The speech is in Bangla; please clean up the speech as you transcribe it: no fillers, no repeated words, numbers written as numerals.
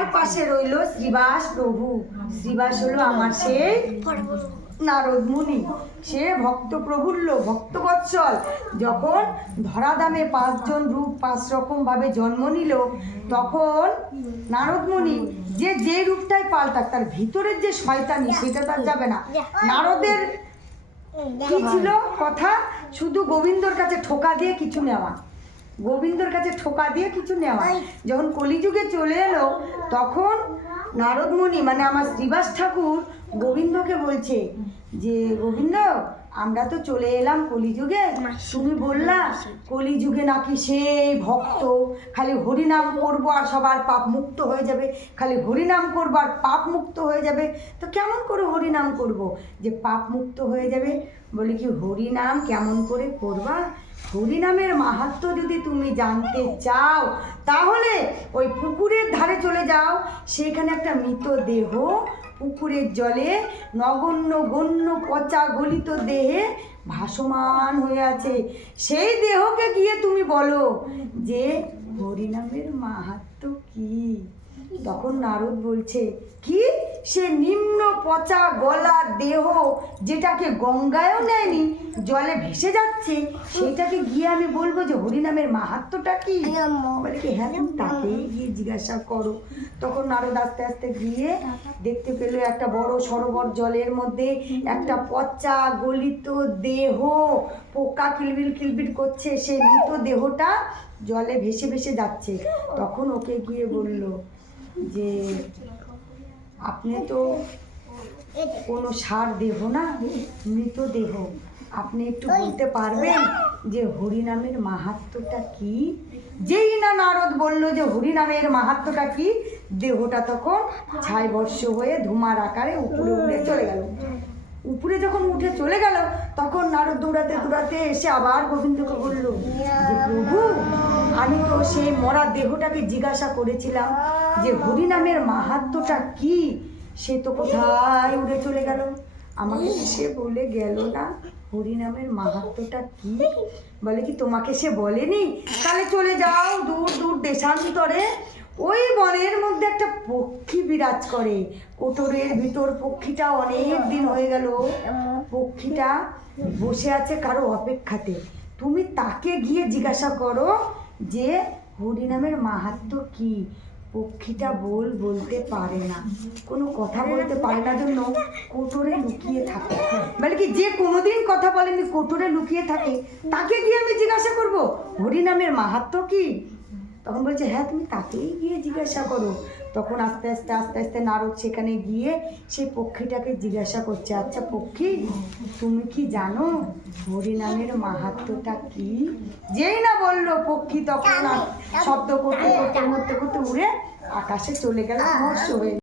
তার পাশে রইল শ্রীবাস প্রভু। শ্রীবাস হলো আমার সেই নারদ মুনি, সে ভক্ত প্রফুল্ল ভক্তবৎসল। যখন ধরাধামে 5 জন রূপ 5 রকম ভাবে জন্ম নিল, তখন নারদ মুনি যে রূপটাই পাল্টাক, তার ভিতরের যে শয়তানি সেটা তার যাবে না। নারদের কি ছিল কথা, শুধু গোবিন্দর কাছে ঠোকা দিয়ে কিছু নেওয়া, গোবিন্দর কাছে ঠোকা দিয়ে কিছু নেওয়া। যখন কলিযুগে চলে এলো, তখন নারদ মুনি মানে আমার শ্রীবাস ঠাকুর গোবিন্দকে বলছে যে গোবিন্দ, আমরা তো চলে এলাম কলিযুগে, তুমি বললা কলিযুগে নাকি সেই ভক্ত খালি হরিনাম করবো আর সবার পাপ মুক্ত হয়ে যাবে, খালি হরিনাম করবো আর পাপ মুক্ত হয়ে যাবে। তো কেমন করে হরিনাম করব যে পাপ মুক্ত হয়ে যাবে? বলি কি, হরিনাম কেমন করে করবা? হরিনামের মাহাত্ম্য যদি তুমি জানতে চাও, তাহলে ওই পুকুরের ধারে চলে যাও। সেখানে একটা মৃত দেহ পুকুরের জলে নগণ্য গণ্য পচা গলিত দেহে ভাসমান হয়ে আছে। সেই দেহকে গিয়ে তুমি বলো যে হরিনামের মাহাত্ম্য কি? তখন নারদ বলছে কি, সে নিম্ন পচা গলা দেহ যেটাকে গঙ্গায়ও নেয়নি, জলে ভেসে যাচ্ছে, সেটাকে গিয়ে আমি বলবো যে হরিনামের মাহাত্ম্যটা কি? বলে কি, হ্যাঁ তুমি তাকেই গিয়ে জিজ্ঞাসা করো। তখন নারদ আস্তে আস্তে গিয়ে দেখতে পেল একটা বড় সরোবর, জলের মধ্যে একটা পচা গলিত দেহ পোকা কিলবিল কিলবিল করছে, সেই মৃত দেহটা জলে ভেসে ভেসে যাচ্ছে। তখন ওকে গিয়ে বলল যে আপনি তো কোনো সার দেহ না, মৃত দেহ, আপনি একটু বলতে পারবেন যে হরিনামের মাহাত্ম্যটা কি? যেই না নারদ বলল যে হরিনামের মাহাত্ম্যটা কি, দেহটা তখন ছাই বর্ষ হয়ে ধুমার আকারে উপরে উড়ে চলে গেল। উপরে যখন উঠে চলে গেল, তখন নারদ দৌড়াতে দৌড়াতে এসে আবার গোবিন্দকে বলল যে প্রভু, আমি তো সেই মরা দেহটাকে জিজ্ঞাসা করেছিলাম যে হরিনামের মাহাত্ম্যটা কি, সে তো কোথায় উড়ে চলে গেল, আমাকে সে বলে গেল না হরিনামের মাহাত্ম্যটা কি। বলে কি, তোমাকে সে বলেনি? তাহলে চলে যাও দূর দূর দেশান্তরে, ওই বনের মধ্যে একটা পক্ষী বিরাজ করে, কোটরের ভিতর পক্ষীটা অনেক দিন হয়ে গেল, পক্ষীটা বসে আছে কারো অপেক্ষাতে। তুমি তাকে গিয়ে জিজ্ঞাসা করো যে হরিনামের মাহাত্ম্য কি। পক্ষীটা বলতে পারে না, কোনো কথা বলতে পারে না, জন্য কোটরে লুকিয়ে থাকে। মানে কি, যে কোনোদিন কথা বলেনি কোটরে লুকিয়ে থাকে, তাকে গিয়ে আমি জিজ্ঞাসা করব হরিনামের মাহাত্ম্য কি? তখন বলছে হ্যাঁ তুমি তাকেই গিয়ে জিজ্ঞাসা করো। তখন আস্তে আস্তে নারদ সেখানে গিয়ে সেই পক্ষীটাকে জিজ্ঞাসা করছে, আচ্ছা পক্ষী, তুমি কি জানো হরিনামের মাহাত্ম্যটা কি? যেই না বললো পক্ষী, তখন শব্দ করতে করতে উড়ে আকাশে চলে গেল, মৎস্য হয়ে।